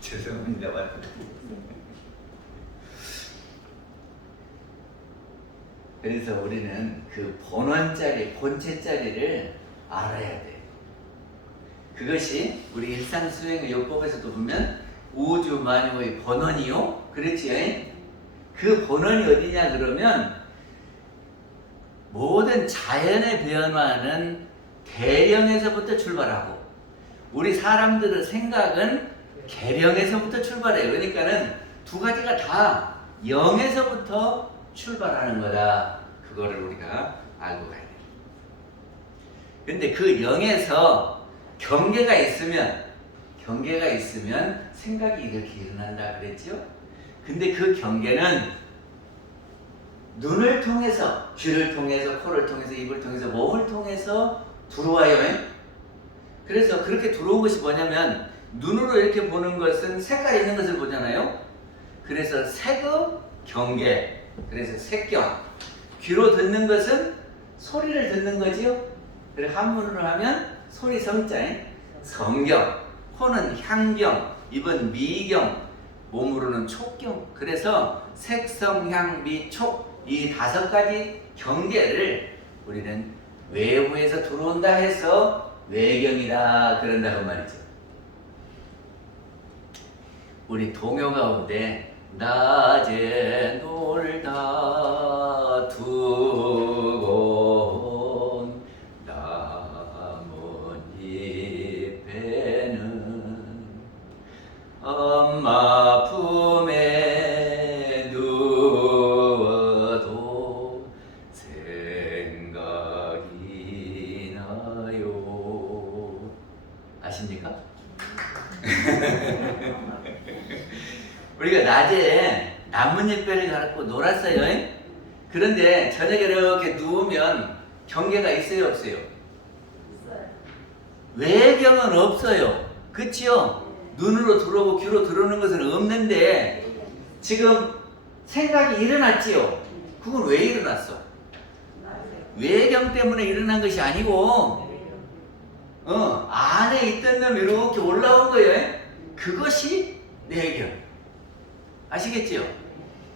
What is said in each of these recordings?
죄송합니다. 그래서 우리는 그 본원짜리, 본체짜리를 알아야 돼. 그것이 우리 일상수행의 요법에서도 보면 우주만유의 본원이요? 그렇지? 그 본원이 어디냐 그러면 모든 자연의 변화는 대령에서부터 출발하고 우리 사람들의 생각은 계령에서부터 출발해요. 그러니까는 두 가지가 다 영에서부터 출발하는 거다. 그거를 우리가 알고 가야 돼요. 근데 그 영에서 경계가 있으면 생각이 이렇게 일어난다 그랬죠? 근데 그 경계는 눈을 통해서, 귀를 통해서, 코를 통해서, 입을 통해서, 몸을 통해서 들어와요. 그래서 그렇게 들어온 것이 뭐냐면 눈으로 이렇게 보는 것은 색깔이 있는 것을 보잖아요. 그래서 색의 경계, 그래서 색경. 귀로 듣는 것은 소리를 듣는 거지요. 그리고 한문으로 하면 소리 성자인 성경, 코는 향경, 입은 미경, 몸으로는 촉경. 그래서 색, 성, 향, 미, 촉 이 5가지 경계를 우리는 외부에서 들어온다 해서 외경이다 그런다고 말이죠. 우리 동요 가운데 낮에 놀다 두고 나뭇잎에는 엄마 품에 누워도 생각이 나요. 아십니까? 우리가 낮에 나뭇잎배를 갖고 놀았어요. 그런데 저녁에 이렇게 누우면 경계가 있어요, 없어요? 있어요. 외경은 없어요. 그치요? 눈으로 들어오고 귀로 들어오는 것은 없는데 지금 생각이 일어났지요? 그건 왜 일어났어? 외경 때문에 일어난 것이 아니고 안에 있던 놈이 이렇게 올라온 거예요. 그것이 내경. 아시겠지요?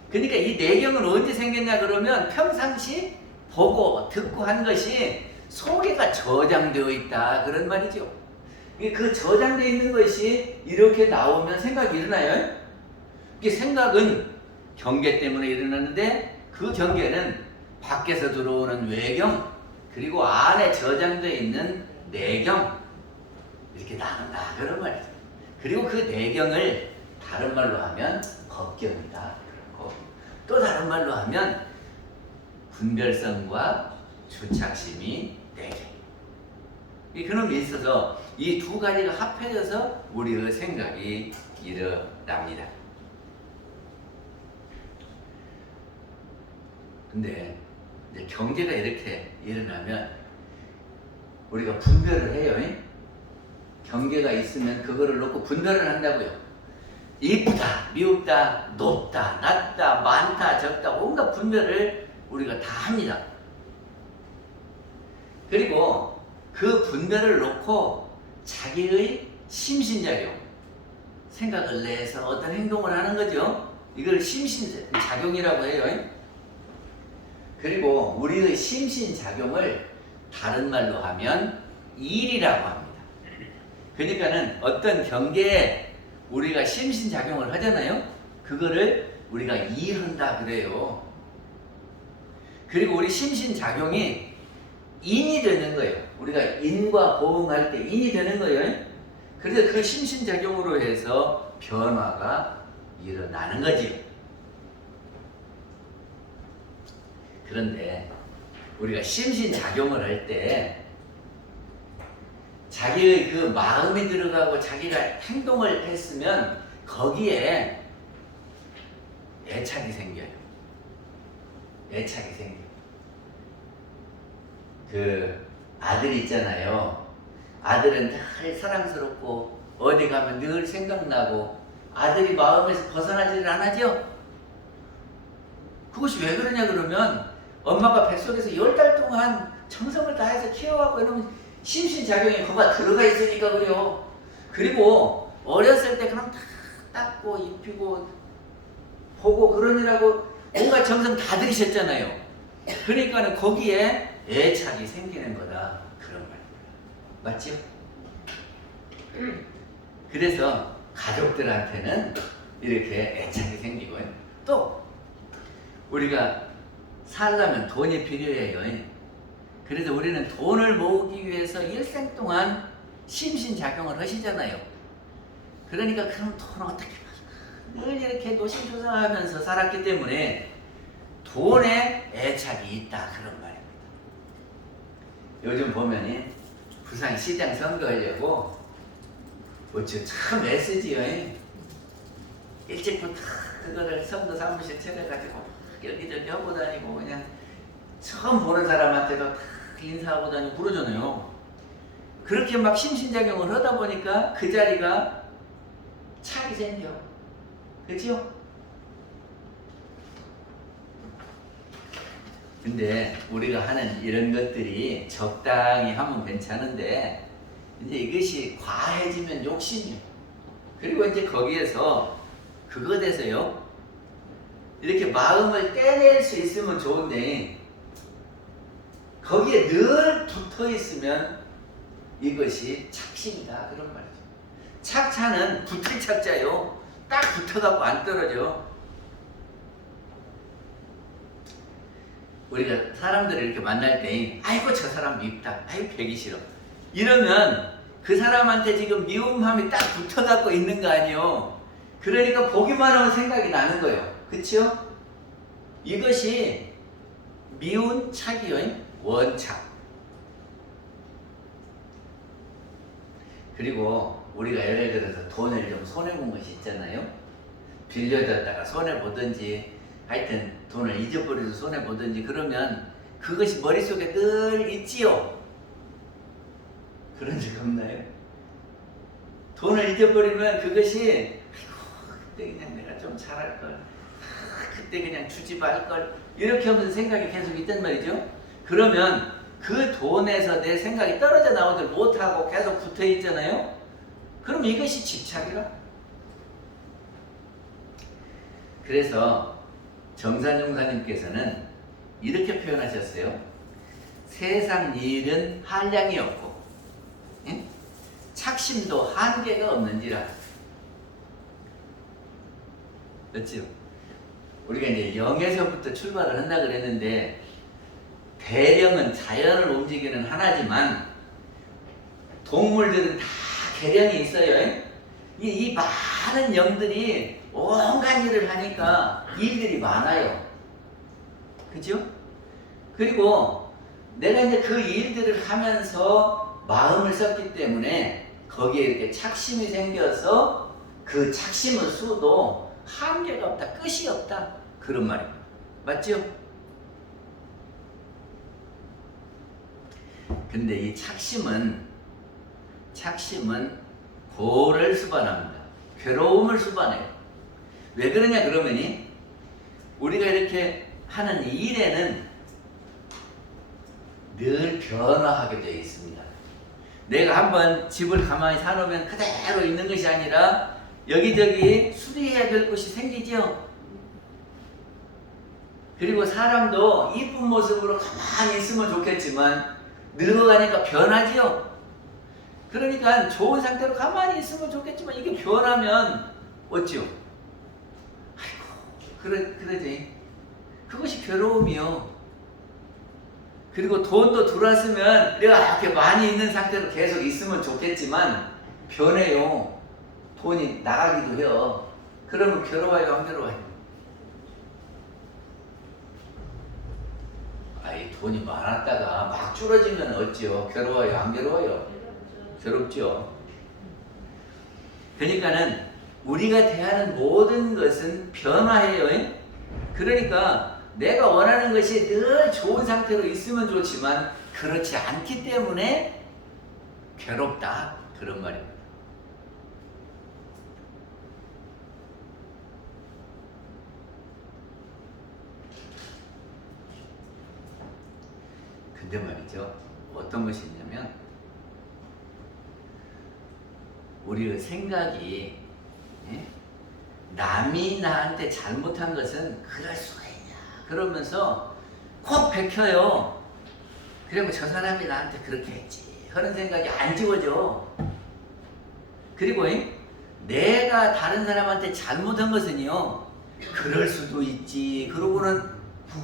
그러니까 이 내경은 언제 생겼냐 그러면 평상시 보고 듣고 한 것이 속에가 저장되어 있다 그런 말이죠. 그 저장되어 있는 것이 이렇게 나오면 생각이 일어나요. 이게 생각은 경계 때문에 일어나는데 그 경계는 밖에서 들어오는 외경 그리고 안에 저장되어 있는 내경 이렇게 나눈다 그런 말이죠. 그리고 그 내경을 다른 말로 하면 법경이다 그렇고 또 다른 말로 하면 분별성과 주착심이 내경. 그놈이 있어서 이 두 가지가 합해져서 우리의 생각이 일어납니다. 근데 이제 경계가 이렇게 일어나면 우리가 분별을 해요. 경계가 있으면 그거를 놓고 분별을 한다고요. 이쁘다, 미흡다, 높다, 낮다, 많다, 적다 온갖 분별을 우리가 다 합니다. 그리고 그 분별을 놓고 자기의 심신작용, 생각을 내서 어떤 행동을 하는 거죠. 이걸 심신작용이라고 해요. 그리고 우리의 심신작용을 다른 말로 하면 일이라고 합니다. 그러니까는 어떤 경계에 우리가 심신작용을 하잖아요. 그거를 우리가 일한다 그래요. 그리고 우리 심신작용이 인이 되는 거예요. 우리가 인과 보응할 때 인이 되는 거예요. 그래서 그 심신작용으로 해서 변화가 일어나는 거지. 그런데 우리가 심신작용을 할 때 자기의 그 마음이 들어가고 자기가 행동을 했으면 거기에 애착이 생겨요. 애착이 생겨요. 그 아들 있잖아요. 아들은 늘 사랑스럽고 어디 가면 늘 생각나고 아들이 마음에서 벗어나지를 않아죠. 그것이 왜 그러냐 그러면 엄마가 뱃속에서 10달 동안 정성을 다해서 키워갖고 이러면 심신작용이 거기가 들어가 있으니까 그래요. 그리고 어렸을 때 그냥 다 닦고 입히고 보고 그러느라고 온갖 정성 다 들이셨잖아요. 그러니까는 거기에 애착이 생기는 거다. 그런 말입니다. 맞죠? 그래서 가족들한테는 이렇게 애착이 생기고 또 우리가 살려면 돈이 필요해요. 그래서 우리는 돈을 모으기 위해서 일생 동안 심신작용을 하시잖아요. 그러니까 그럼 돈 어떻게 벌까? 늘 이렇게 노심초사하면서 살았기 때문에 돈에 애착이 있다. 그런 말입니다. 요즘 보면 부산시장 선거하려고 어째 참 애쓰지요. 일찍부터 그거를 선거 사무실 차려가지고 여기저기 하고 다니고 그냥 처음 보는 사람한테도 다 인사하고 다니고 그러잖아요. 그렇게 막 심신작용을 하다 보니까 그 자리가 착이 생겨. 그렇죠? 근데 우리가 하는 이런 것들이 적당히 하면 괜찮은데 이제 이것이 과해지면 욕심이요. 그리고 이제 거기에서 그거 돼서요. 이렇게 마음을 떼낼 수 있으면 좋은데 거기에 늘 붙어 있으면 이것이 착심이다. 그런 말이죠. 착자는 붙을 착자요. 딱 붙어갖고 안 떨어져. 우리가 사람들을 이렇게 만날 때 아이고 저 사람 밉다. 아이고 뵈기 싫어. 이러면 그 사람한테 지금 미움함이 딱 붙어갖고 있는 거 아니에요. 그러니까 보기만 하면 생각이 나는 거예요. 그쵸? 이것이 미운 착이요. 원착. 그리고 우리가 예를 들어서 돈을 좀 손해본 것이 있잖아요. 빌려줬다가 손해보든지 하여튼 돈을 잊어버려서 손해보든지 그러면 그것이 머릿속에 늘 있지요. 그런 적 없나요? 돈을 잊어버리면 그것이 아이고 그때 그냥 내가 좀 잘할걸, 그때 그냥 주지 말걸 이렇게 하면서 생각이 계속 있단 말이죠. 그러면 그 돈에서 내 생각이 떨어져 나오질 못하고 계속 붙어 있잖아요. 그럼 이것이 집착이라. 그래서 정산용사님께서는 이렇게 표현하셨어요. 세상 일은 한량이 없고 착심도 한계가 없는지라. 그렇죠? 우리가 이제 영에서부터 출발을 한다 그랬는데 대령은 자연을 움직이는 하나지만 동물들은 다 계량이 있어요. 이 많은 영들이 온갖 일을 하니까 일들이 많아요. 그죠? 그리고 내가 이제 그 일들을 하면서 마음을 썼기 때문에 거기에 이렇게 착심이 생겨서 그 착심의 수도 한계가 없다, 끝이 없다. 그런 말입니다. 맞죠? 근데 이 착심은 고를 수반합니다. 괴로움을 수반해요. 왜 그러냐 그러면이 우리가 이렇게 하는 일에는 늘 변화하게 되어 있습니다. 내가 한번 집을 가만히 사놓으면 그대로 있는 것이 아니라 여기저기 수리해야 될 것이 생기죠. 그리고 사람도 이쁜 모습으로 가만히 있으면 좋겠지만 늙어가니까 변하지요. 그러니까 좋은 상태로 가만히 있으면 좋겠지만 이게 변하면 어찌요? 아이고 그러지. 그것이 괴로움이요. 그리고 돈도 들어왔으면 내가 이렇게 많이 있는 상태로 계속 있으면 좋겠지만 변해요. 돈이 나가기도 해요. 그러면 괴로워요, 안 괴로워요? 아이 돈이 많았다가 막 줄어지면 어찌요? 괴로워요, 안 괴로워요? 괴롭죠. 그러니까는 우리가 대하는 모든 것은 변화해요. 그러니까 내가 원하는 것이 늘 좋은 상태로 있으면 좋지만 그렇지 않기 때문에 괴롭다. 그런 말입니다. 근데 말이죠. 어떤 것이 있냐면 우리 생각이 예? 남이 나한테 잘못한 것은 그럴 수가 있냐 그러면서 콕 베껴요. 그리고 저 사람이 나한테 그렇게 했지 하는 생각이 안 지워져. 그리고 내가 다른 사람한테 잘못한 것은요 그럴 수도 있지 그러고는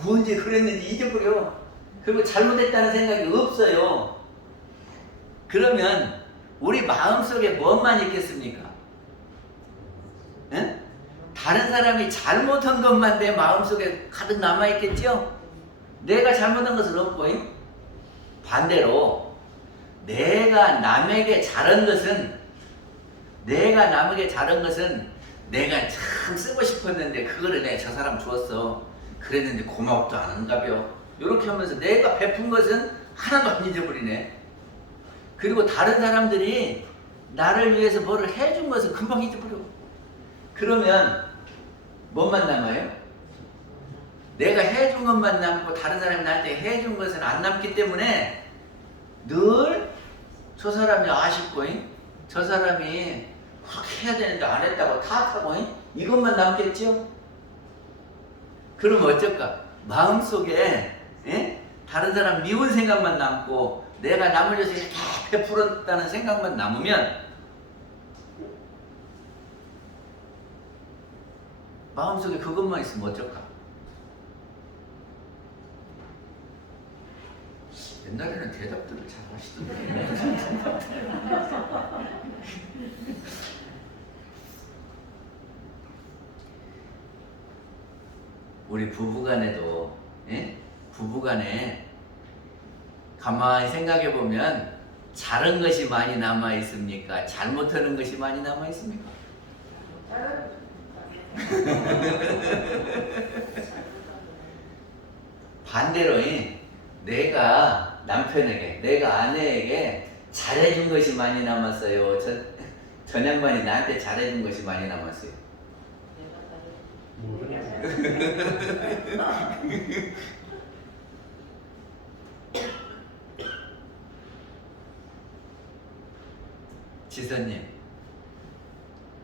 언제 그랬는지 잊어버려. 그리고 잘못했다는 생각이 없어요. 그러면 우리 마음속에 뭐만 있겠습니까? 응? 다른 사람이 잘못한 것만 내 마음속에 가득 남아있겠죠? 내가 잘못한 것은 없고 반대로 내가 남에게 잘한 것은 내가 참 쓰고 싶었는데 그거를 내가 저 사람 주었어. 그랬는데 고맙도 않은가벼. 이렇게 하면서 내가 베푼 것은 하나도 안 잊어버리네. 그리고 다른 사람들이 나를 위해서 뭐를 해준 것은 금방 잊어버려. 그러면 뭐만 남아요? 내가 해준 것만 남고 다른 사람이 나한테 해준 것은 안 남기 때문에 늘 저 사람이 아쉽고 저 사람이 그렇게 해야 되는데 안 했다고 탓하고 이것만 남겠죠? 그럼 어쩔까? 마음속에 다른 사람 미운 생각만 남고 내가 남을 위해서 이렇게 베풀었다는 생각만 남으면 마음속에 그것만 있으면 어쩔까? 옛날에는 대답들을 잘 하시던데. 우리 부부간에도 부부간에 가만히 생각해 보면 잘한 것이 많이 남아 있습니까? 잘못하는 것이 많이 남아 있습니까? 반대로 내가 남편에게, 내가 아내에게 잘해준 것이 많이 남았어요. 전 양반이 나한테 잘해준 것이 많이 남았어요. 지사님,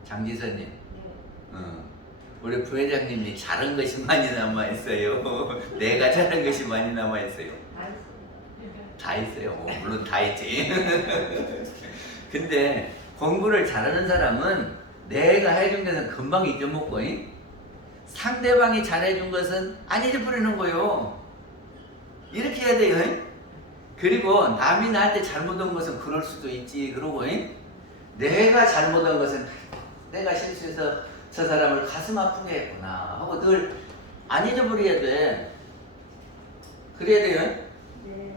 장지사님, 우리 부회장님이 잘한 것이 많이 남아있어요. 내가 잘한 것이 많이 남아있어요. 다 있어요. 물론 다 있지. 근데 공부를 잘하는 사람은 내가 해준 것은 금방 잊어먹고 상대방이 잘해준 것은 안 잊어버리는 거예요. 이렇게 해야 돼요. 그리고 남이 나한테 잘못한 것은 그럴 수도 있지. 그러고 내가 잘못한 것은 내가 실수해서 저 사람을 가슴 아프게 했구나 하고 늘 안 잊어버려야 돼. 그래야 돼요. 네.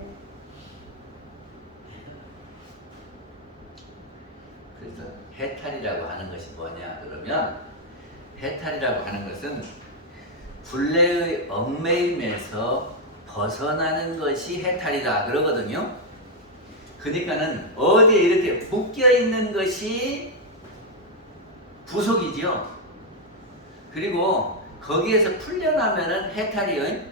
그래서 해탈이라고 하는 것이 뭐냐 그러면 해탈이라고 하는 것은 굴레의 얽매임에서 벗어나는 것이 해탈이다 그러거든요. 그러니까는 어디에 이렇게 묶여 있는 것이 구속이지요. 그리고 거기에서 풀려나면은 해탈이요.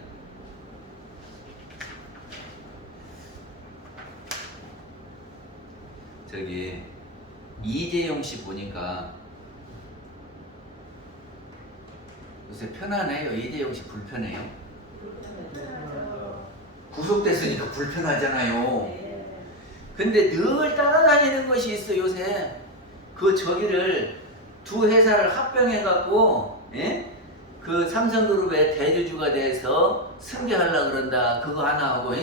저기 이재용 씨 보니까 요새 편하네요. 이재용 씨 불편해요. 구속됐으니까 불편하잖아요. 근데 늘 따라다니는 것이 있어 요새. 그 저기를 두 회사를 합병해갖고 그 삼성그룹의 대주주가 돼서 승계하려고 그런다. 그거 하나 하고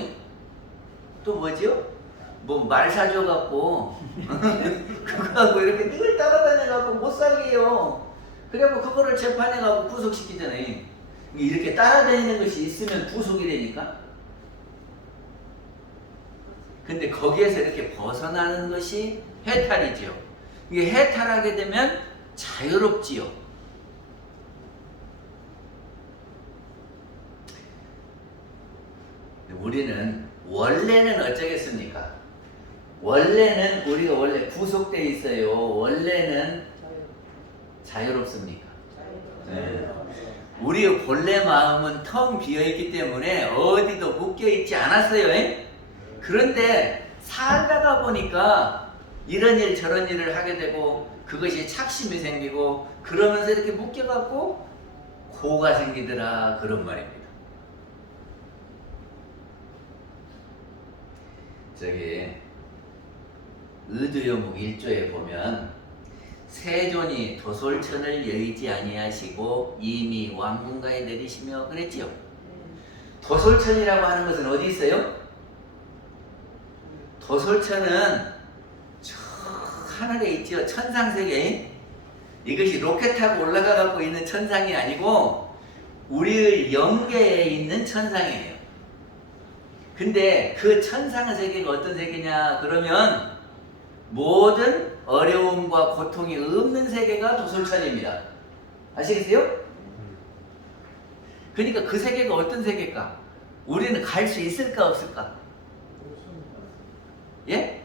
또 뭐지요? 뭐 말 사줘갖고 그거 하고 이렇게 늘 따라다녀갖고 못 살게 해요. 그래갖고 그거를 재판해갖고 구속시키잖아요. 이렇게 따라다니는 것이 있으면 구속이 되니까. 근데 거기에서 이렇게 벗어나는 것이 해탈이지요. 이게 해탈하게 되면 자유롭지요. 우리는 원래는 어쩌겠습니까? 원래는 우리가 원래 구속되어 있어요. 원래는 자유롭습니까? 네. 우리의 본래 마음은 텅 비어있기 때문에 어디도 묶여있지 않았어요. 그런데 살다가 보니까 이런 일 저런 일을 하게 되고 그것이 착심이 생기고 그러면서 이렇게 묶여갖고 고가 생기더라 그런 말입니다. 저기 의두요목 1조에 보면 세존이 도솔천을 여의지 아니하시고 이미 왕궁가에 내리시며 그랬지요. 도솔천이라고 하는 것은 어디 있어요? 도솔천은 저 하늘에 있죠. 천상세계. 이것이 로켓 타고 올라가 갖고 있는 천상이 아니고 우리의 영계에 있는 천상이에요. 근데 그 천상의 세계가 어떤 세계냐 그러면 모든 어려움과 고통이 없는 세계가 도솔천입니다. 아시겠어요? 그러니까 그 세계가 어떤 세계일까? 우리는 갈 수 있을까 없을까? 예?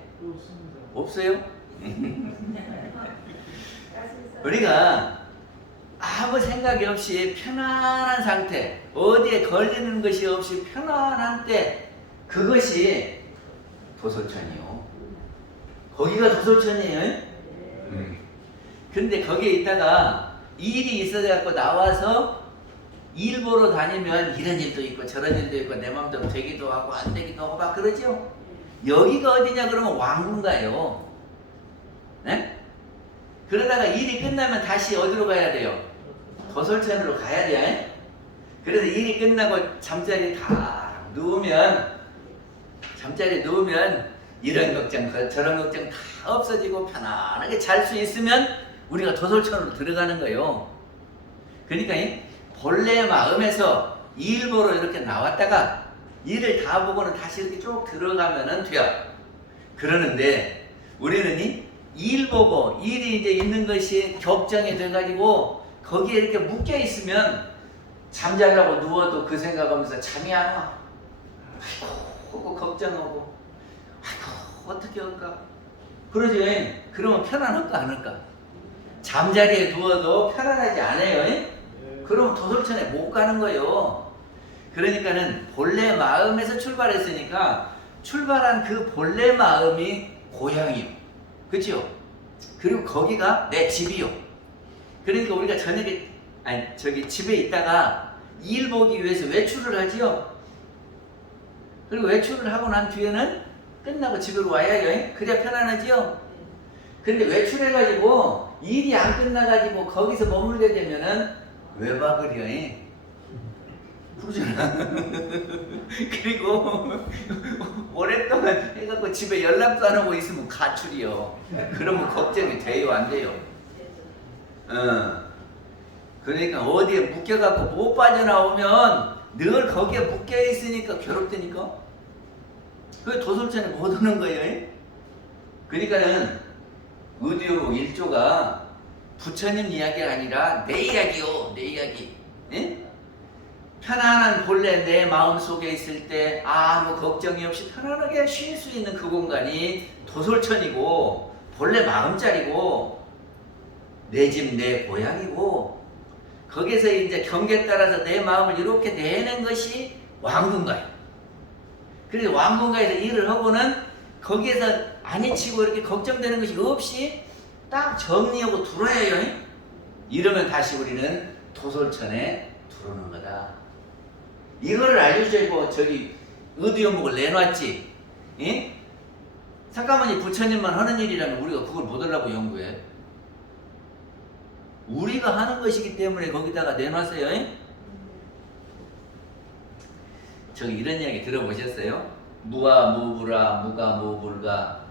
없어요? 우리가 아무 생각이 없이 편안한 상태, 어디에 걸리는 것이 없이 편안한 때 그것이 도솔천이요. 거기가 도솔천이에요. 근데 거기에 있다가 일이 있어갖고 나와서 일 보러 다니면 이런 일도 있고 저런 일도 있고 내 마음대로 되기도 하고 안 되기도 하고 막 그러죠. 여기가 어디냐 그러면 왕궁가요. 네? 그러다가 일이 끝나면 다시 어디로 가야 돼요? 도솔천으로 가야 돼. 그래서 일이 끝나고 잠자리에 다 누우면 이런 걱정 저런 걱정 다 없어지고 편안하게 잘 수 있으면 우리가 도솔천으로 들어가는 거예요. 그러니까 본래 마음에서 일 보러 이렇게 나왔다가 일을 다 보고는 다시 이렇게 쭉 들어가면은 돼요. 그러는데 우리는 일 보고 일이 이제 있는 것이 격정이 돼가지고 거기에 이렇게 묶여 있으면 잠자려고 누워도 그 생각하면서 잠이 안 와. 아이고 걱정하고 아이고 어떻게 할까? 그러지. 그러면 편안할까 안 할까? 잠자리에 누워도 편안하지 않아요. 그러면 도솔천에 못 가는 거예요. 그러니까는 본래 마음에서 출발했으니까 출발한 그 본래 마음이 고향이요. 그렇죠? 그리고 거기가 내 집이요. 그러니까 우리가 저녁에 집에 있다가 일 보기 위해서 외출을 하지요. 그리고 외출을 하고 난 뒤에는 끝나고 집으로 와야 해요. 그래야 편안하지요. 근데 외출해가지고 일이 안 끝나가지고 거기서 머물게 되면은 외박을 해. 그러잖아. 그리고 오랫동안 해갖고 집에 연락도 안 오고 있으면 가출이요. 그러면 걱정이 돼요, 안 돼요? 그러니까 어디에 묶여갖고 못 빠져나오면 늘 거기에 묶여있으니까 괴롭다니까? 그게 도솔천에 못 오는 거예요. 그러니까는 의두요목 1조가 부처님 이야기가 아니라 내 이야기요, 내 이야기. 예? 편안한 본래 내 마음속에 있을 때 아무 걱정이 없이 편안하게 쉴 수 있는 그 공간이 도솔천이고 본래 마음자리고 내 집 내 고향이고 거기서 이제 경계에 따라서 내 마음을 이렇게 내는 것이 왕궁가예요. 그래서 왕궁가에서 일을 하고는 거기에서 안이치고 이렇게 걱정되는 것이 없이 딱 정리하고 들어야 해요. 이러면 다시 우리는 도솔천에 들어오는 거다. 이거를 알려주고 저기 의두요목을 내놨지. 예? 잠깐만 부처님만 하는 일이라면 우리가 그걸 못 하려고 연구해. 우리가 하는 것이기 때문에 거기다가 내놨어요. 예? 저기 이런 이야기 들어보셨어요? 무아 무불아 무가 무불가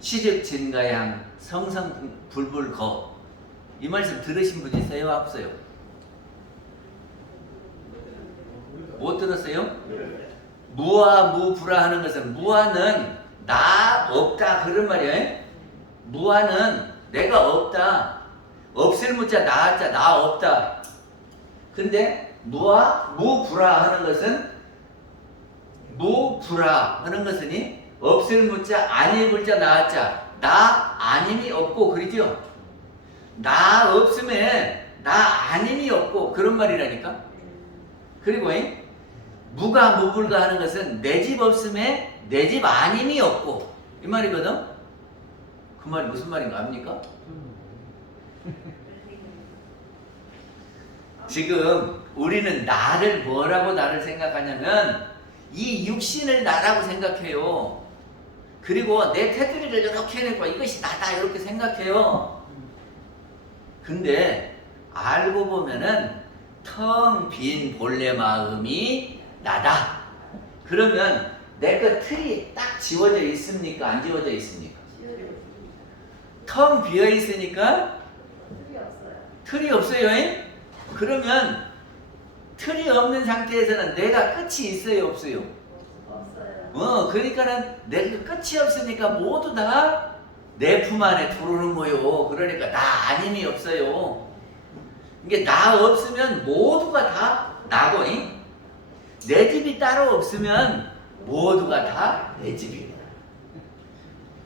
시륵진가양 성성불불거. 이 말씀 들으신 분 있어요? 없어요? 못 들었어요? 무아 무불아 하는 것은 무아는 나 없다 그런 말이에요. 무아는 내가 없다. 없을 무자 나자 나 없다. 근데 무아 무불아 하는 것은 무불아 하는 것은 없을 무자 아닐 불자 나자 나 아님이 없고 그러죠. 나 없으면 나 아님이 없고 그런 말이라니까. 그리고 무가 무불가 하는 것은 내 집 없음에 내 집 아님이 없고 이 말이거든. 그 말이 무슨 말인가 압니까? 지금 우리는 나를 뭐라고 나를 생각하냐면 이 육신을 나라고 생각해요. 그리고 내 테두리를 이렇게 해내고 이것이 나다 이렇게 생각해요. 근데 알고 보면은 텅 빈 본래 마음이 나다. 그러면 내 그 틀이 딱 지워져 있습니까? 안 지워져 있습니까? 텅 비어 있으니까 틀이 없어요. 그러면 틀이 없는 상태에서는 내가 끝이 있어요, 없어요? 그러니까는 내가 끝이 없으니까 모두 다 내 품 안에 들어오는 거요. 그러니까 나 아님이 없어요. 이게 나 없으면 모두가 다 나고, 내 집이 따로 없으면 모두가 다 내 집입니다.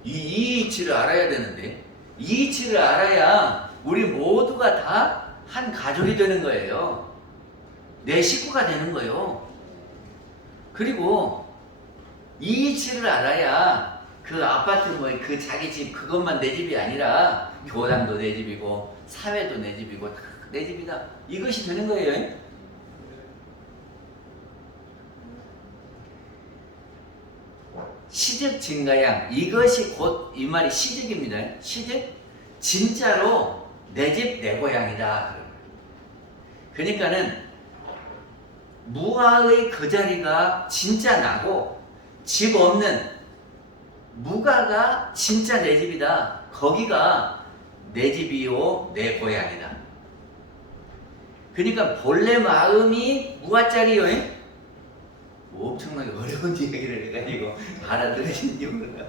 이 이치를 알아야 되는데, 이 이치를 알아야 우리 모두가 다 한 가족이 되는 거예요. 내 식구가 되는 거예요. 그리고 이 이치를 알아야 그 아파트 뭐 그 자기 집 그것만 내 집이 아니라 교당도 내 집이고 사회도 내 집이고 다 내 집이다. 이것이 되는 거예요. 시즉 증가양, 이것이 곧 이 말이 시즉입니다. 시즉 진짜로 내 집 내 고향이다. 그러니까는 무아의 그 자리가 진짜 나고 집 없는 무가가 진짜 내 집이다. 거기가 내 집이요 내 고향이다. 그러니까 본래 마음이 무아짜리요. 엄청나게 어려운 얘기를 해가지고 알아들으신지 몰라.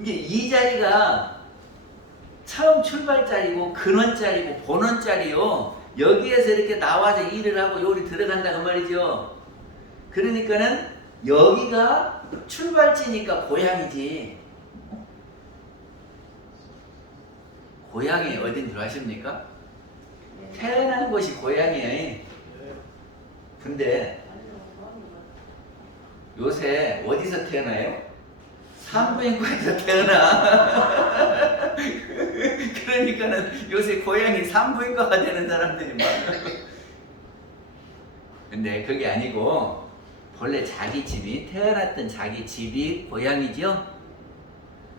이게 이 자리가 처음 출발자리고 근원자리고 본원자리요. 여기에서 이렇게 나와서 일을 하고 요리 들어간다 그 말이죠. 그러니까는 여기가 출발지니까 고향이지. 고향이 어딘 줄 아십니까? 태어난 곳이 고향이에요. 근데 요새 어디서 태어나요? 산부인과에서 태어나. 그러니까는 요새 고향이 산부인과가 되는 사람들이 많아요. 근데 그게 아니고 본래 자기 집이 태어났던 자기 집이 고향이죠.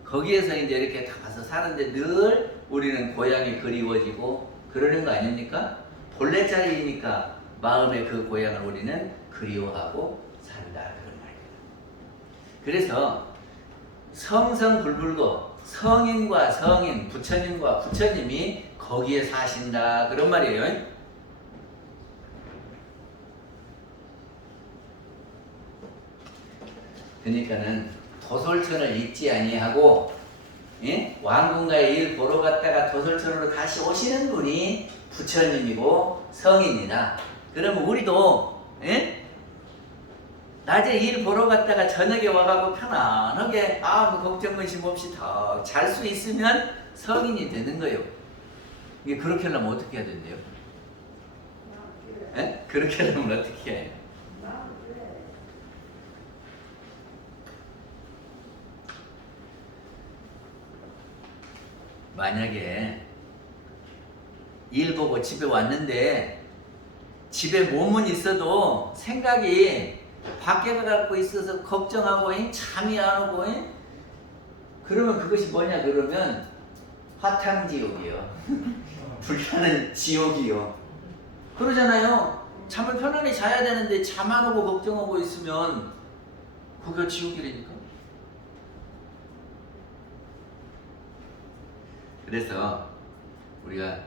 거기에서 이제 이렇게 다 가서 사는데 늘 우리는 고향이 그리워지고 그러는 거 아닙니까? 본래 자리이니까 마음의 그 고향을 우리는 그리워하고 산다 그런 말입니다. 그래서 성성불불고 성인과 성인, 부처님과 부처님이 거기에 사신다 그런 말이에요. 그러니까는 도솔천을 잊지 아니하고 왕궁가에 일 보러 갔다가 도솔천으로 다시 오시는 분이 부처님이고 성인이다. 그러면 우리도 낮에 일 보러 갔다가 저녁에 와가고 편안하게 아무 걱정 근심 없이 더 잘 수 있으면 성인이 되는 거예요. 이게 그렇게 하려면 어떻게 해야 된대요? 그렇게 하려면 어떻게 해요? 만약에 일 보고 집에 왔는데 집에 몸은 있어도 생각이 밖에 가갖고 있어서 걱정하고 잠이 안 오고 그러면 그것이 뭐냐 그러면 화탕지옥이요. 불타는 지옥이요. 그러잖아요. 잠을 편안히 자야 되는데 잠 안 오고 걱정하고 있으면 그게 지옥이라니까. 그래서 우리가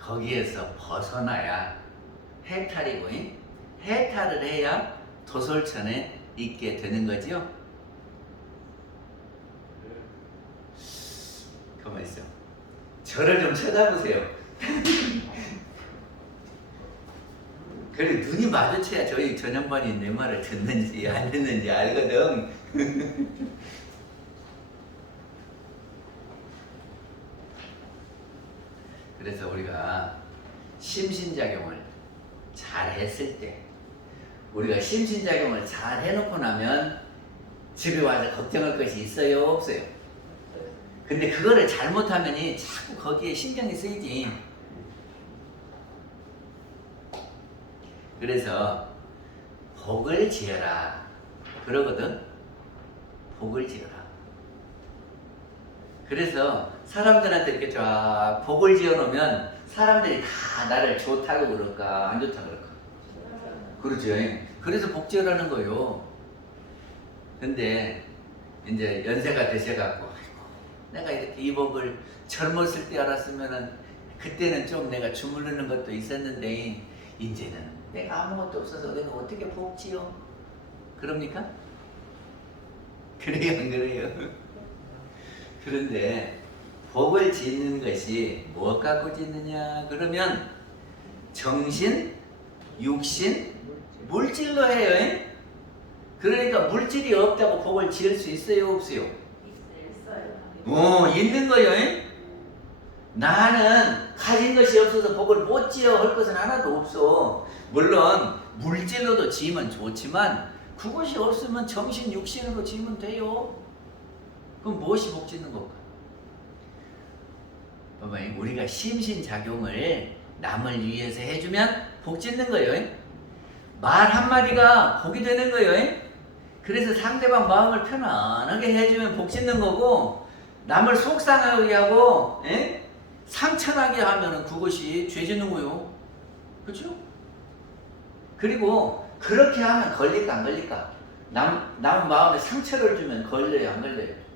거기에서 벗어나야 해탈이고 해탈을 해야 도솔천에 있게 되는 거지요. 가만히 있어. 저를 좀 쳐다보세요. 그래 눈이 마주쳐야 저희 전현반이 내 말을 듣는지 안 듣는지 알거든. 그래서 우리가 심신작용을 잘 했을 때 우리가 심신작용을 잘 해놓고 나면 집에 와서 걱정할 것이 있어요 없어요? 근데 그거를 잘못하면이 자꾸 거기에 신경이 쓰이지. 그래서 복을 지어라 그러거든. 복을 지어라. 그래서 사람들한테 이렇게 쫙 복을 지어 놓으면 사람들이 다 나를 좋다고 그럴까 안 좋다고 그럴까? 그렇죠. 그래서 복 지어라는 거요. 근데 이제 연세가 되셔갖고 내가 이렇게 이 복을 젊었을 때 알았으면은 그때는 좀 내가 주무르는 것도 있었는데 이제는 내가 아무것도 없어서 내가 어떻게 복 지어? 그럽니까? 그래요 안 그래요? 그런데 복을 짓는 것이 무엇 갖고 짓느냐 그러면 정신, 육신, 물질로 해요. 그러니까 물질이 없다고 복을 지을 수 있어요 없어요? 있는 거예요. 나는 가진 것이 없어서 복을 못 지어 할 것은 하나도 없어. 물론 물질로도 지으면 좋지만 그것이 없으면 정신, 육신으로 지으면 돼요. 그럼 무엇이 복 짓는 걸까? 봐봐요. 우리가 심신작용을 남을 위해서 해주면 복 짓는 거예요. 말 한마디가 복이 되는 거예요. 그래서 상대방 마음을 편안하게 해주면 복 짓는 거고 남을 속상하게 하고 상처나게 하면 그것이 죄 짓는 거예요. 그렇죠? 그리고 그렇게 하면 걸릴까 안 걸릴까? 남 마음에 상처를 주면 걸려요 안 걸려요?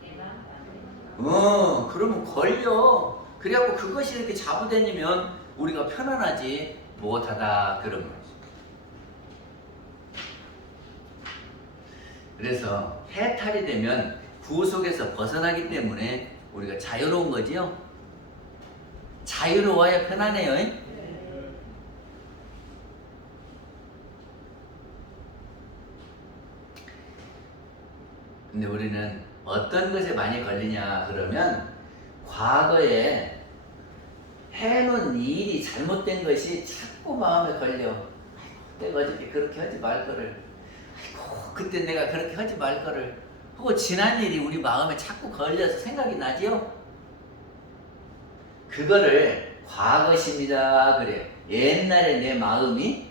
그러면 걸려. 그래갖고 그것이 이렇게 자부되면 우리가 편안하지 못하다 그런 거지. 그래서 해탈이 되면 구속에서 벗어나기 때문에 우리가 자유로운 거지요. 자유로워야 편안해요. 근데 우리는 어떤 것에 많이 걸리냐 그러면 과거에 해놓은 일이 잘못된 것이 자꾸 마음에 걸려. 아이고, 내가 어저께 그렇게 하지 말 거를. 아이고, 그때 내가 그렇게 하지 말 거를. 하고 지난 일이 우리 마음에 자꾸 걸려서 생각이 나지요? 그거를 과거심이다 그래요. 옛날에 내 마음이.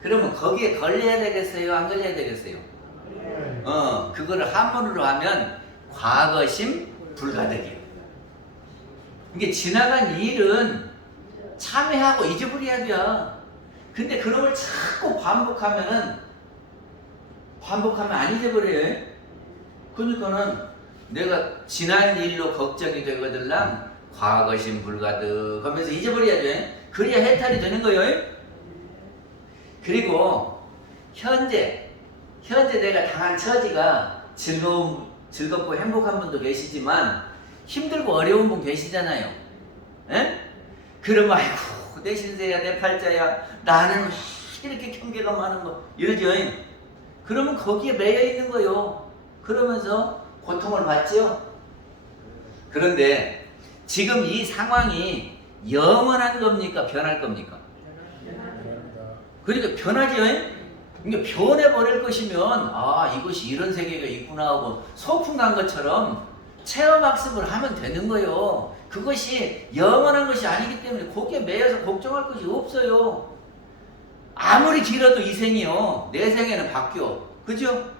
그러면 거기에 걸려야 되겠어요? 안 걸려야 되겠어요? 그거를 한문으로 하면 과거심 불가득이에요. 이게 지나간 일은 참회하고 잊어버려야 돼. 근데 그런 걸 자꾸 반복하면 안 잊어버려요. 그러니까는 내가 지난 일로 걱정이 되거들랑 과거심 불가득 하면서 잊어버려야 돼. 그래야 해탈이 되는 거예요. 그리고 현재 내가 당한 처지가 즐겁고 행복한 분도 계시지만 힘들고 어려운 분 계시잖아요. 에? 그러면 아이고 내 신세야 내 팔자야 나는 왜 이렇게 경계가 많은 거 이러죠. 그러면 거기에 매여 있는 거요. 그러면서 고통을 받죠. 그런데 지금 이 상황이 영원한 겁니까? 변할 겁니까? 그러니까 변하죠. 그러니까 변해버릴 것이면 이것이 이런 세계가 있구나 하고 소풍 간 것처럼 체험학습을 하면 되는 거예요. 그것이 영원한 것이 아니기 때문에 거기에 매여서 걱정할 것이 없어요. 아무리 길어도 이 생이요. 내 생에는 바뀌어. 그죠?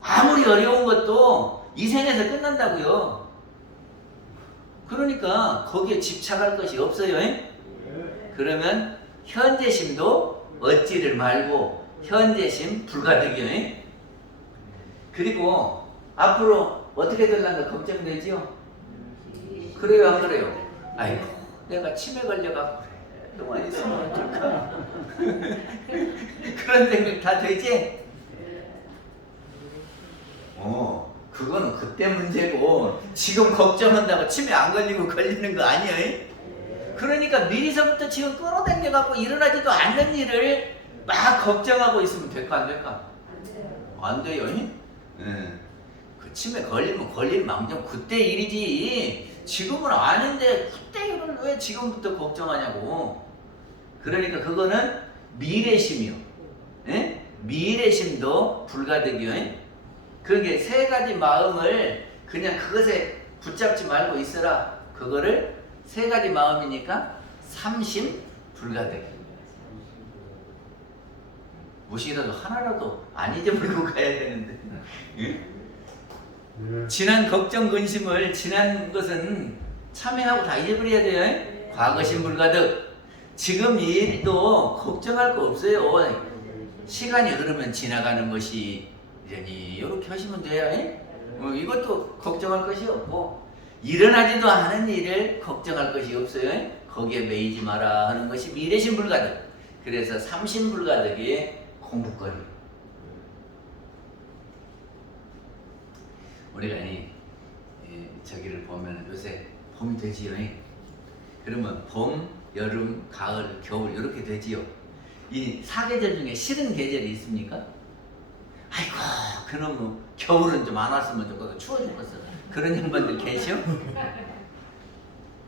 아무리 어려운 것도 이 생에서 끝난다고요. 그러니까 거기에 집착할 것이 없어요. 그러면 현재심도 얻지를 말고 현재심 불가득이요. 그리고 앞으로 어떻게 될란가 걱정되지요? 그래요 안 그래요? 아이고 내가 치매 걸려갖고 동안 있으면 어떨까? 그런 생각 다 되지? 그거는 그때 문제고 지금 걱정한다고 치매 안 걸리고 걸리는 거 아니에요? 그러니까 미리서부터 지금 끌어당겨갖고 일어나지도 않는 일을 막 걱정하고 있으면 될까 안 될까? 안 돼요. 그 치매 걸리면 걸릴 망정 그때 일이지 지금은 아닌데 그때 일을 왜 지금부터 걱정하냐고. 그러니까 그거는 미래심이요. 미래심도 불가득이요. 그게 세 가지 마음을 그냥 그것에 붙잡지 말고 있어라. 그거를 세 가지 마음이니까 삼심불가득. 무엇이라도 하나라도 안 잊어버리고 가야 되는데. 지난 걱정 근심을 지난 것은 참여하고 다 잊어버려야 돼요. 과거심 불가득. 지금 이 일도 걱정할 거 없어요. 시간이 흐르면 지나가는 것이 이렇게 하시면 돼요. 이것도 걱정할 것이 없고 일어나지도 않은 일을 걱정할 것이 없어요. 거기에 매이지 마라 하는 것이 미래심 불가득. 그래서 삼심 불가득이 공부거리. 우리가 저기를 보면 요새 봄이 되지요. 그러면 봄, 여름, 가을, 겨울 이렇게 되지요. 이 사계절 중에 싫은 계절이 있습니까? 아이고 그놈의 겨울은 좀 안 왔으면 좋겠어. 추워 죽겠어. 그런 양반들 계셔?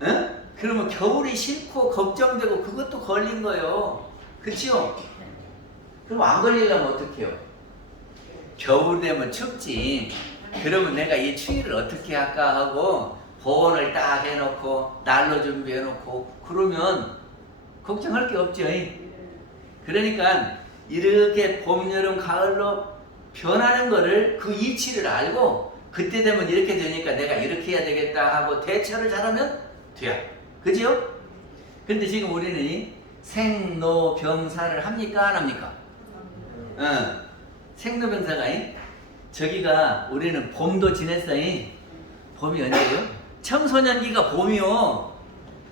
응? 그러면 겨울이 싫고 걱정되고 그것도 걸린 거예요. 그치요? 그럼 안 걸리려면 어떡해요? 겨울 되면 춥지. 그러면 내가 이 추위를 어떻게 할까 하고 보온을 딱 해놓고 난로 준비해놓고 그러면 걱정할 게 없죠. 그러니까 이렇게 봄, 여름, 가을로 변하는 거를 그 이치를 알고 그때 되면 이렇게 되니까 내가 이렇게 해야 되겠다 하고 대처를 잘하면 돼요. 그죠? 근데 지금 우리는 생로병사를 합니까? 안 합니까? 생로병사가 저기가 우리는 봄도 지냈어요. 봄이 언제예요? 청소년기가 봄이요.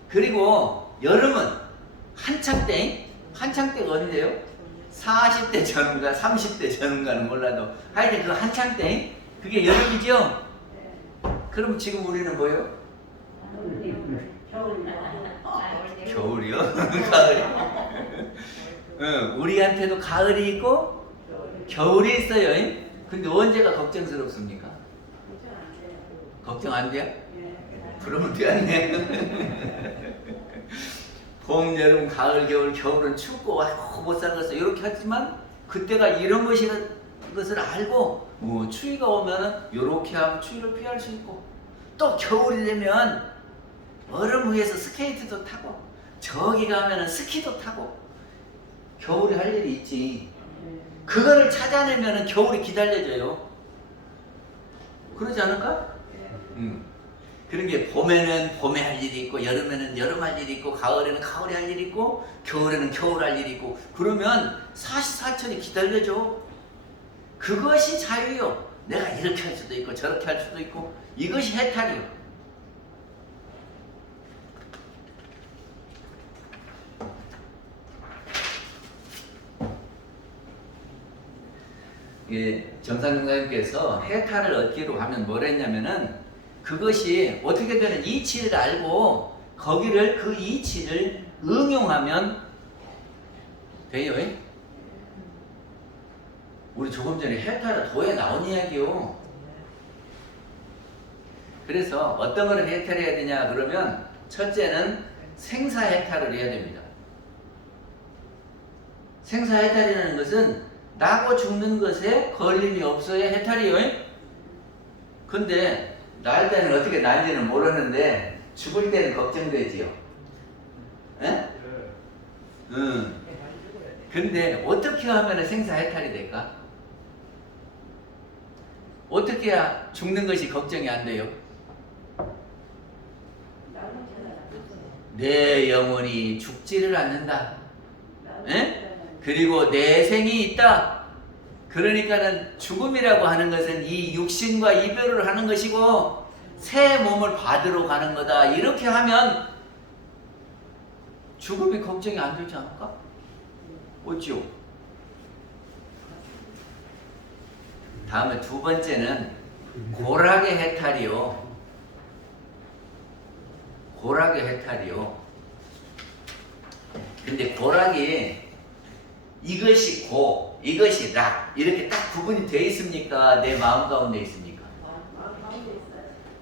그리고 여름은 한창 때. 한창 때가 언제예요? 40대 전후가 30대 전후가는 몰라도 하여튼 그 한창 때 그게 여름이죠? 그럼 지금 우리는 뭐예요? 겨울이요? 가을이. 우리한테도 가을이 있고 겨울이 있어요. 근데 언제가 걱정스럽습니까? 걱정 안 돼요? 그러면 되었네. 봄, 여름, 가을, 겨울, 겨울은 춥고 아이고 못 살겠어 이렇게 하지만 그때가 이런 것을 알고 추위가 오면 이렇게 하면 추위를 피할 수 있고 또 겨울이 되면 얼음 위에서 스케이트도 타고 저기 가면은 스키도 타고 겨울에 할 일이 있지. 그거를 찾아내면은 겨울이 기다려져요. 그러지 않을까? 그런 게 봄에는 봄에 할 일이 있고 여름에는 여름 할 일이 있고 가을에는 가을에 할 일이 있고 겨울에는 겨울 할 일이 있고 그러면 사시사철이 기다려져. 그것이 자유요. 내가 이렇게 할 수도 있고 저렇게 할 수도 있고 이것이 해탈이요. 정상용사님께서 해탈을 얻기로 하면 뭘 했냐면은 그것이 어떻게 되는 이치를 알고 거기를 그 이치를 응용하면 돼요. 우리 조금 전에 해탈을 도에 나온 이야기요. 그래서 어떤 거를 해탈해야 되냐 그러면 첫째는 생사해탈을 해야 됩니다. 생사해탈이라는 것은 나고 죽는 것에 걸림이 없어야 해탈이요. 근데 날 때는 어떻게 날지는 모르는데 죽을 때는 걱정되지요. 에? 근데 어떻게 하면 생사해탈이 될까? 어떻게 해야 죽는 것이 걱정이 안 돼요? 내 영혼이 죽지를 않는다. 에? 그리고 내 생이 있다. 그러니까는 죽음이라고 하는 것은 이 육신과 이별을 하는 것이고 새 몸을 받으러 가는 거다. 이렇게 하면 죽음이 걱정이 안 되지 않을까? 어찌요? 다음에 두 번째는 고락의 해탈이요. 고락의 해탈이요. 근데 고락이 이것이 고, 이것이 락 이렇게 딱 구분이 되어 있습니까? 내 마음 가운데 있습니까?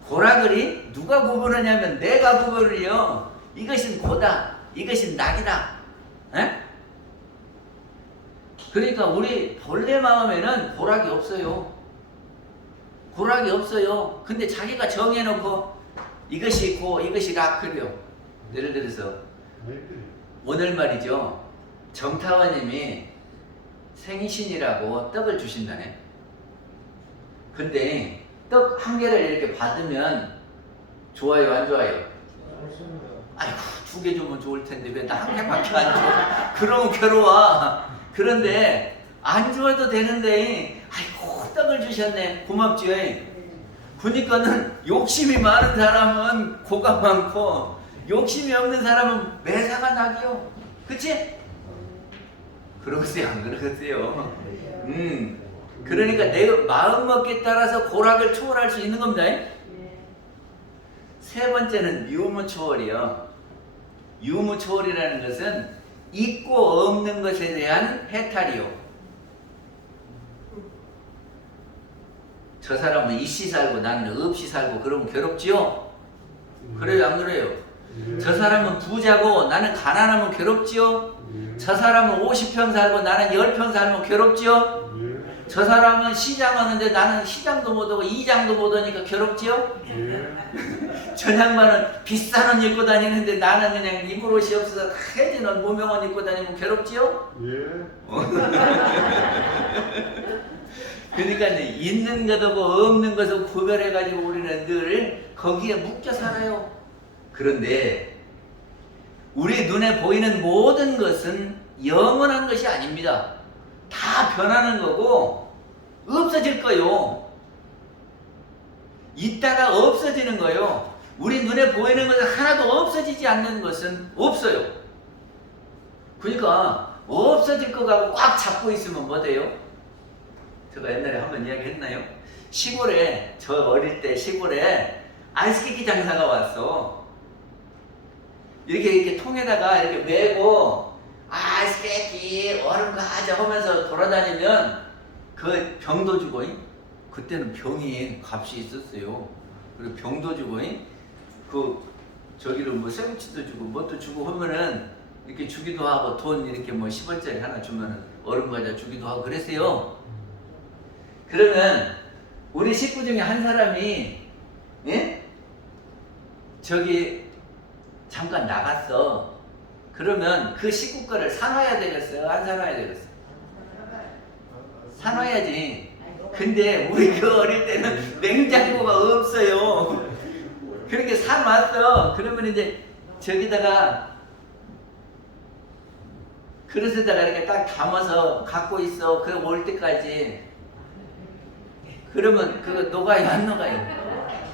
고락을 누가 구분하냐면 내가 구분을 해요. 이것은 고다, 이것은 낙이다. 에? 그러니까 우리 본래 마음에는 고락이 없어요. 고락이 없어요. 근데 자기가 정해놓고 이것이 고 이것이 락 그래요. 예를 들어서 오늘 말이죠. 정타원님이 생신이라고 떡을 주신다네. 근데 떡 한 개를 이렇게 받으면 좋아요 안 좋아요? 아이고 2개 주면 좋을 텐데 왜 나 한 개밖에 안 줘? 그러면 괴로워. 그런데 안 줘도 되는데 아이고 떡을 주셨네. 고맙죠. 그러니까는 욕심이 많은 사람은 고가 많고 욕심이 없는 사람은 매사가 낙이요. 그치? 그러세요 안 그러세요? 그러니까 내 마음먹기에 따라서 고락을 초월할 수 있는 겁니다. 세 번째는 유무초월이요. 유무초월이라는 것은 있고 없는 것에 대한 해탈이요. 저 사람은 있이 살고 나는 없이 살고 그러면 괴롭지요? 그래요 안 그래요? 저 사람은 부자고 나는 가난하면 괴롭지요? 저 사람은 50평 살고 나는 10평 살면 괴롭지요? 저 사람은 시장 하는데 나는 시장도 못 오고 이장도 못 오니까 괴롭지요? 저 양반은 비싼 옷 입고 다니는데 나는 그냥 입을 옷이 없어서 다 해진 옷 무명옷 입고 다니면 괴롭지요? 그러니까 있는 것하고 없는 것을 구별해가지고 우리는 늘 거기에 묶여 살아요. 그런데 우리 눈에 보이는 모든 것은 영원한 것이 아닙니다. 다 변하는 거고 없어질 거요. 있다가 없어지는 거요. 우리 눈에 보이는 것은 하나도 없어지지 않는 것은 없어요. 그러니까 없어질 거 갖고 꽉 잡고 있으면 뭐 돼요? 제가 옛날에 한번 이야기했나요? 시골에 저 어릴 때 시골에 아이스케이크 장사가 왔어. 이렇게 통에다가 이렇게 메고 아이스케이크 얼음 가자 하면서 돌아다니면 그 병도 주고 그때는 병이 값이 있었어요. 그리고 병도 주고 그 저기를 뭐 쇠붙이도 주고 뭣도 주고 하면은 이렇게 주기도 하고 돈 이렇게 뭐 10원짜리 하나 주면은 얼음 과자 주기도 하고 그랬어요. 그러면 우리 식구 중에 한 사람이 저기 잠깐 나갔어. 그러면 그 식구 거를 사놔야 되겠어요? 안 사놔야 되겠어요? 사놔야지. 근데 우리 그 어릴 때는 냉장고가 없어요. 그렇게 사놨어. 그러면 이제 저기다가 그릇에다가 이렇게 딱 담아서 갖고 있어. 그 올 때까지. 그러면 그거 녹아요 안 녹아요?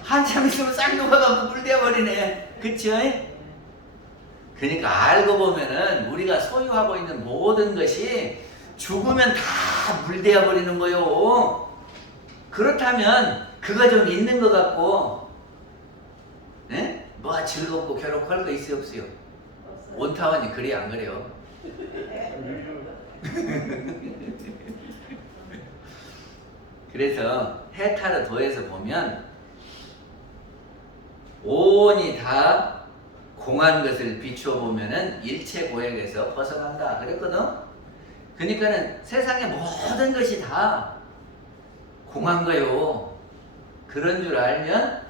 한참 있으면 싹 녹아가고 물대어버리네. 그쵸? 그러니까 알고 보면은 우리가 소유하고 있는 모든 것이 죽으면 다 물대어버리는 거요. 그렇다면 그거 좀 있는 것 같고 뭐 즐겁고 괴롭고 할 거 있어요 없어요? 온타원이 그래 안 그래요? 그래서 해탈을 더해서 보면 온이 다 공한 것을 비추어 보면은 일체 고역에서 벗어난다 그랬거든. 그러니까는 세상의 모든 것이 다 공한 거요. 그런 줄 알면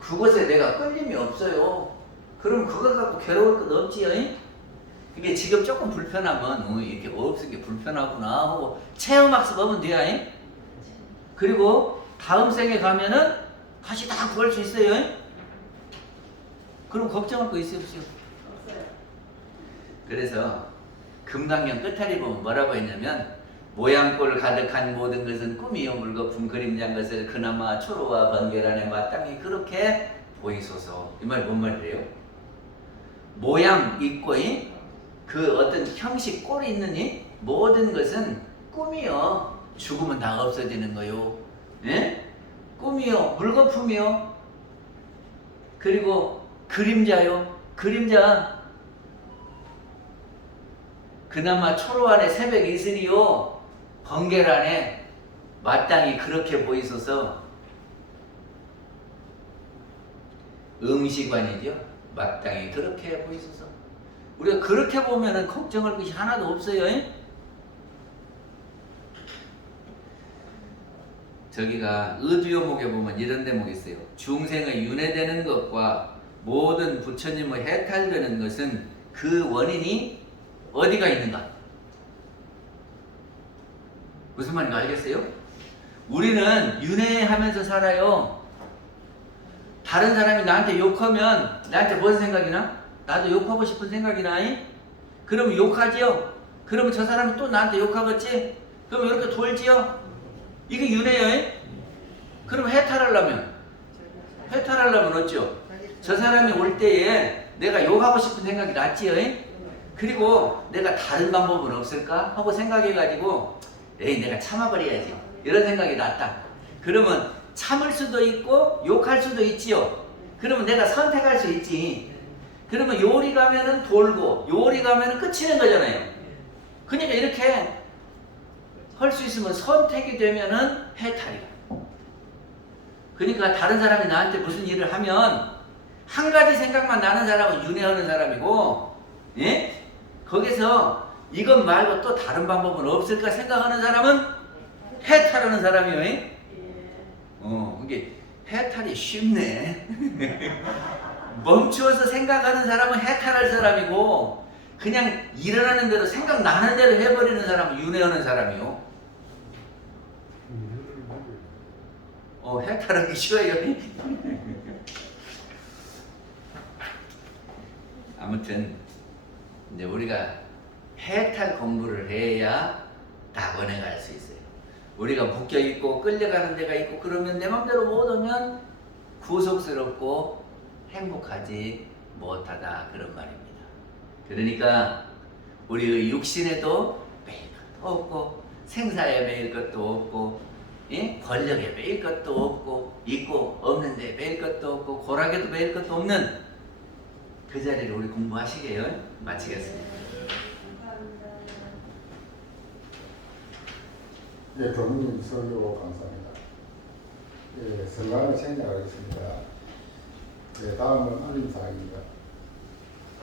그것에 내가 끌림이 없어요. 그럼 그거 갖고 괴로울 것 없지요. 이게 지금 조금 불편하면 이렇게 없은 게 불편하구나 하고 체험학습 하면 돼요. 그리고 다음 생에 가면은 다시 다 구할 수 있어요. 그럼 걱정할 거 있어요 없어요? 없어요. 그래서 금강경 끝자리 보면 뭐라고 했냐면 모양꼴 가득한 모든 것은 꿈이요 물거품 그림자인 것을 그나마 초로와 번개란에 마땅히 그렇게 보이소서. 이 말 뭔 말이래요? 모양 있고 그 어떤 형식 꼴이 있는 이 모든 것은 꿈이요. 죽으면 다 없어지는 거요. 꿈이요. 물거품이요. 그리고 그림자요. 그림자. 그나마 초로안에 새벽 이슬이요. 번개란에 마땅히 그렇게 보이소서. 음시관이죠. 마땅히 그렇게 보이소서. 우리가 그렇게 보면은 걱정할 것이 하나도 없어요. 저기가 의두요목에 보면 이런 대목이 있어요. 중생의 윤회되는 것과 모든 부처님의 해탈되는 것은 그 원인이 어디가 있는가? 무슨 말인가 알겠어요? 우리는 윤회하면서 살아요. 다른 사람이 나한테 욕하면 나한테 무슨 생각이 나? 나도 욕하고 싶은 생각이 나이? 그러면 욕하지요? 그러면 저 사람이 또 나한테 욕하겠지? 그럼 이렇게 돌지요? 이게 윤회예요? 그럼 해탈하려면 어쩌? 저 사람이 올 때에 내가 욕하고 싶은 생각이 났지요? 그리고 내가 다른 방법은 없을까? 하고 생각해가지고 에이 내가 참아버려야지 이런 생각이 났다. 그러면 참을 수도 있고 욕할 수도 있지요. 그러면 내가 선택할 수 있지. 그러면 요리 가면은 돌고 요리 가면은 끝이는 거잖아요. 그러니까 이렇게 할 수 있으면 선택이 되면은 해탈이야. 그러니까 다른 사람이 나한테 무슨 일을 하면 한 가지 생각만 나는 사람은 윤회하는 사람이고, 예? 거기서 이것 말고 또 다른 방법은 없을까 생각하는 사람은 해탈하는 사람이에요. 예? 이게 해탈이 쉽네. 멈추어서 생각하는 사람은 해탈할 사람이고, 그냥 일어나는 대로 생각나는 대로 해버리는 사람은 윤회하는 사람이요. 해탈하기 쉬워요. 아무튼 이제 우리가 해탈 공부를 해야 낙원에 갈 수 있어요. 우리가 묶여 있고 끌려가는 데가 있고 그러면 내 맘대로 못 오면 구속스럽고 행복하지 못하다 그런 말입니다. 그러니까 우리의 육신에도 매일 것도 없고 생사에 매일 것도 없고 예? 권력에 매일 것도 없고 있고 없는데 매일 것도 없고 고락에도 매일 것도 없는 그 자리를 우리 공부하시게요. 마치겠습니다. 예, 도민님 설교 감사합니다. 예, 성관을 생략하겠습니다. 예, 다음은 알림사항입니다.